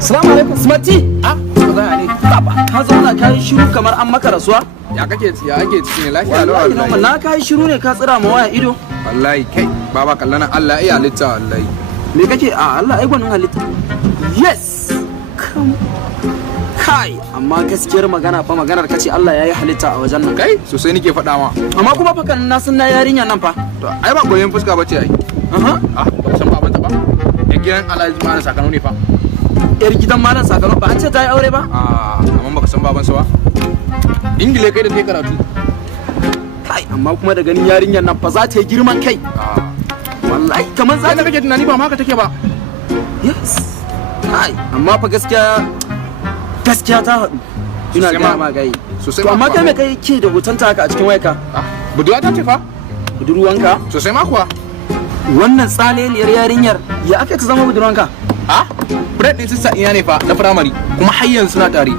Salamu alaikum Smarty. Ka zaya ne. Ka zauna ka yi shiru kamar an maka rasuwa? Ya ake ciki ne lafiya lau Wallahi na ka yi shiru ne ka tsira ma waya ido. Wallahi kai baba kallana Allah ya halitta wallahi. Me kake a Allah ai gwanin halitta. Yes. Kai amma gaskiyar magana fa maganar kace Allah ya yi halitta a wajen nan. Kai sosai nake faɗa ma. Amma kuma fa kan na san na yarinya nan fa. To ai ba goyen fuska bace ai. Aha. Ba san baban ta ba. Ya gidan Alhaji Malam Sakano ne fa. Yar gidan Malam Sakano ba an ce ta yi aure ba? Amma baka san baban sa ba. Ingile kai da kai karatu. Kai amma kuma da ganin yarinyar nan fa za ta yi girman kai. Wallahi kamar za ta kake tunani ba ma haka take ba. Yes. Kai amma fa gaskiya ta haɗu. Ina ga ma gai. Sosai ma. Amma kai me kai ke da hotonta haka a cikin wayarka? Budurwa ta ce fa? Budurwanka? Sosai ma kuwa. Wannan tsaleliyar yarinyar ya aka ta zama budurwanka? Fred din sissa iya ne fa na firamare kuma har yanzu suna tare.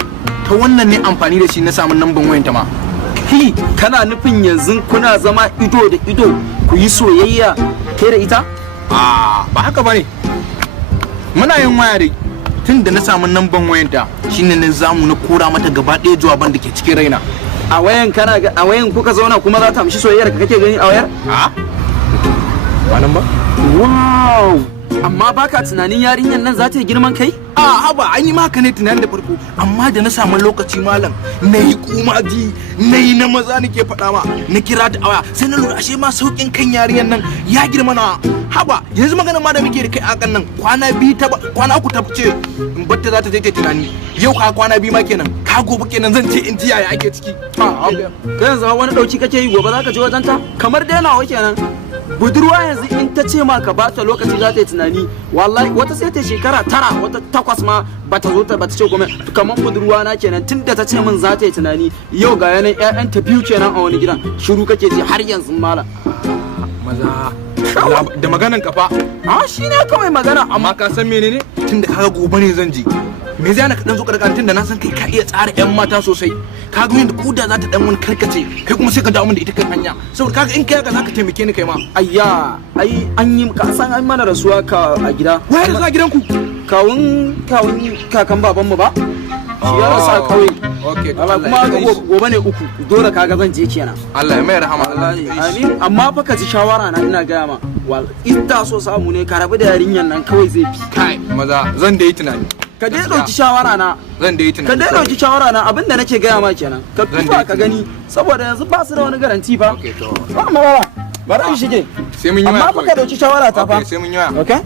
Ta wannan ne amfani da shi na samun namban wayanta ma. Hi, kana nufin yanzu kuna zama ido da ido ku yi soyayya kai da ita? Ba haka bane. Muna yin waya dai. Tun da na samu namban wayanta shine na zamu na kora mata gaba ɗaya jawaban da ke cikin raina. A wayan kuka zauna kuma za ta amshi soyayyar ka kake gani a wayar? Ba nan ba? Wow! Amma baka tunanin yarinyar nan za ta yi girman kai? Haba an yi maka ne tunanin da farko amma da na samu lokaci malam na yi kumaji na yi na maza nake faɗa ma na kira ta waya sai na lura ashe ma saukin kan yarinyar nan ya girma na haba yanzu magana ma da muke da kai akan nan kwana uku ta ce in batta za ta je ta tunani yau ka kwana biyu ma kenan ka gobe kenan zan ce in ji yaya ake ciki kai yanzu wani dauki kake yi gobe za ka je wajen ta kamar dai nawa kenan budurwa yanzu in ta ce ma ka bata lokaci za ta yi tunani wallahi wata sai ta shekara 9 wata 8 ma bata zo ta bata ce kuma kamar budurwa na kenan tunda ta ce min za ta yi tunani yau ga yanan ƴaƴan ta biyu kenan a wani gidan shiru kake ji har yanzu malam maza da maganan kafa shine kawai magana amma ka san menene tunda kaga gobe ne zan je me zai ana ka dan zo karkatun da na san kai ka iya tsara yan mata sosai ka ga yadda koda za ta dan wani karkace kai kuma sai ka dawo min da ita kan hanya saboda kaga in kai haka zaka taimake ni kai ma ayya ai an yi ka san an mana rasuwa ka a gida wai rasuwa gidanku kawun kakan baban mu ba shi ya rasa kawai okay kuma gobe ne uku dole kaga zan je kenan Allah ya mai rahama Allah amin amma fa ka ji shawara na ina gaya ma wal idda so samu ne ka rabu da yarinyan nan kawai zai fi kai maza zan da yi tunani ka dai dauki shawara na zan da yi tunani ka dai dauki shawara na abinda nake gaya ma kenan ka tufa ka gani saboda yanzu ba su da wani garanti fa okay to ba ma bara in shige sai mun yi amma fa ka dauki shawara ta fa sai mun yi waya okay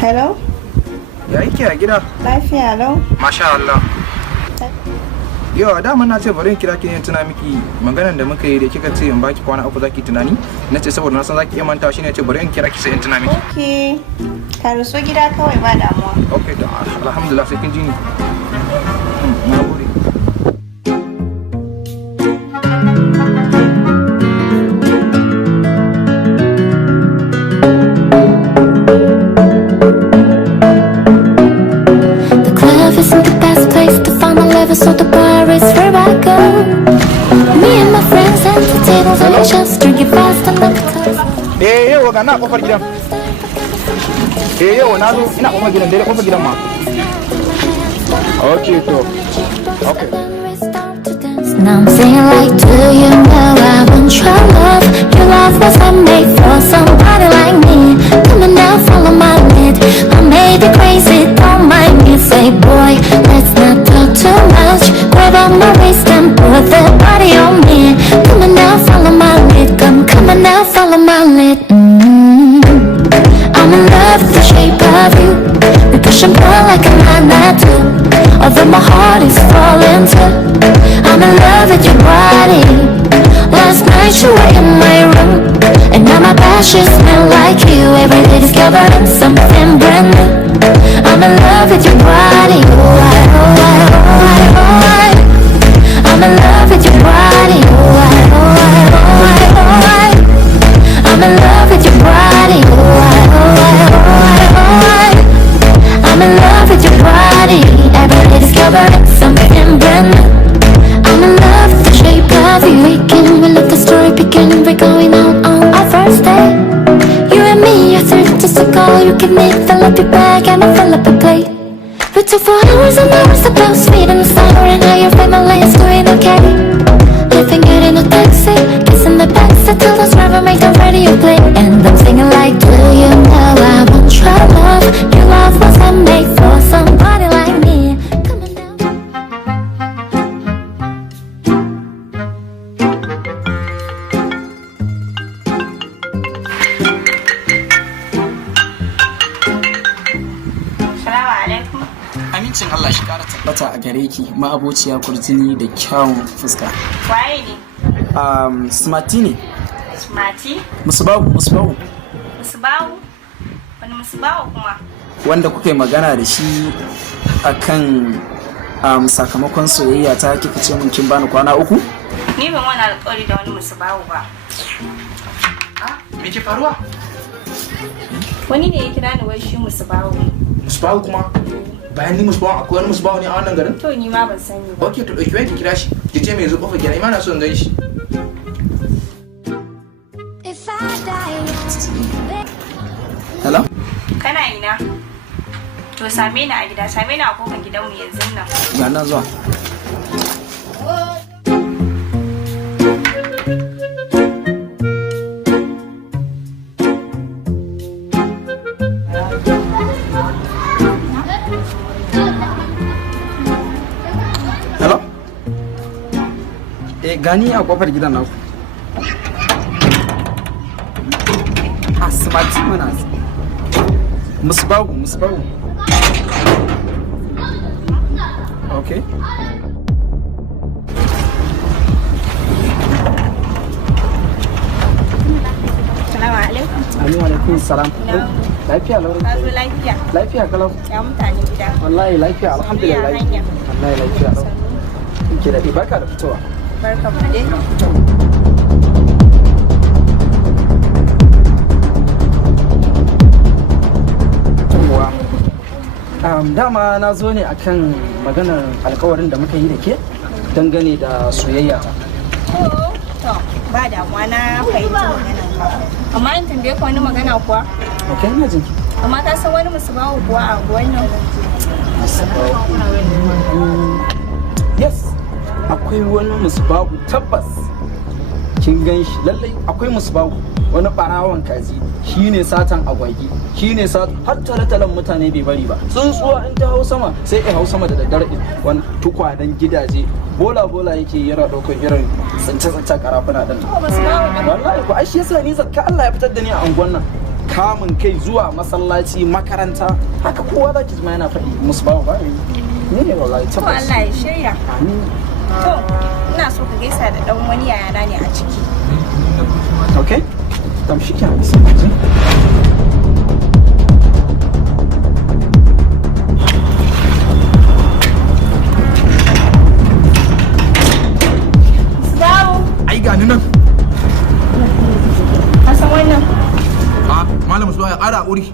Hello? Ya yake a gida? Lafiya lau? Masha Allah. Yau dama na ce bari in kira ki ne tuna miki maganar da muka yi da kika ce in baki kwana uku zaki tunani na ce saboda na san zaki iya manta shine ce bari in kira ki sai in tuna miki. Okay. Ka ruso gida kawai ba damuwa. Okay to alhamdulillah sai kin ji ni. Na gode. So the bar is where I go. Me and my friends at the tables and just drinking fast and look. Yau ga na kofar gidan. Yau na zo ina kofar gidan dai kofar gidan ma. Okay to. Okay. Now I'm saying like, do you know I want your love? Your love was handmade for somebody like me. Come on now, follow my lead. I may be crazy, don't mind me. Say boy, let's not talk too much. Grab on my waist and put that body on me. Come on now, follow my lead. Come on now, follow my lead. I'm in love with the shape of you. We push and pull like a magnet do. Although my heart is falling too. I'm in love with your body. Last night you were in my room, and now my passions smell like you. Every day discovering something brand new. I'm in love with your body. Oh, I'm in love with your body. Oh, I'm in love with your body. just a call you give me. Fill up your bag and I fill up your plate. We talk for hours and hours about sweet and sour and how your family is doing okay. Living it in a taxi, kissing the backseat till the driver make the radio play. And I'm singing like, do you know I want your love? Your love wasn't made for somebody like me. Coming down. Salamu alaikum. Amincin Allah shi kara tabbata a gare ki ma'abociya kurjini da kyawun fuska. Waye ne? Smarty ne. Smarty? Musbahu. Musbahu? Wani musbahu kuma? Wanda kuka yi magana da shi akan sakamakon soyayya ta kika ce mun kin bani kwana 3? Ni ban wani alƙawari da wani musbahu ba. Me ke faruwa? Wani ne ya kira ni wai shi musbahu. Musbahu kuma? Bayan ni musbahu akwai wani musbahu ne a wannan garin? To ni ma ban sani ba. Ok, to ɗauki wani ki kira shi. Ki ce mai zo kofa gida, ima na so in gan shi. If I die next to you, Hello? Kana ina? To same ni a gida, same ni a kofar gidanmu yanzu nan. Ga nan zuwa. Hello? Gani a kofar gidan naku. Smarty mana. Musbahu. Okay. Salamu alaikum. Alaikum salam. Ina. Lafiya lau. Ka zo lafiya? Lafiya kalau. Ya mutane gida. Wallahi lafiya alhamdulillah. Ya hanya. Wallahi lafiya lau. Kike da baka da fitowa. Barka mu dai. Yawwa. Dama na zo ne akan maganar alkawarin da muka yi da ke dangane da soyayya ta. To, ba damuwa na fahimci maganan ka. Amma in tambaye ka wani magana kuwa? Okay, ina jinki. Amma ka san wani musbahu kuwa a wannan? Yes, akwai wani musbahu tabbas. Kin gan shi lallai akwai musbahu. Wani barawon kaji shine satan agwagi shine har talatalan mutane bai bari ba tsuntsuwa in ta hau sama sai ya hau sama da daddare wani tukwanen gidaje bola yake yana ɗaukar irin tsince karafuna din Ko musbahu ne? wallahi ko ai shi yasa ni zakka Allah ya fitar da ni a angon nan kamun kai zuwa masallaci makaranta haka kowa za ki ji ma yana faɗi musbahu ba ne wallahi To tabbas Allah ya shirya. amin. To, ina so ka gaisa da ɗan wani yayana ne a ciki. Okay, tam shi kenan. Musbahu, Ai ga ni nan. ka san wannan? Malam Musbahu ya ƙara haƙuri.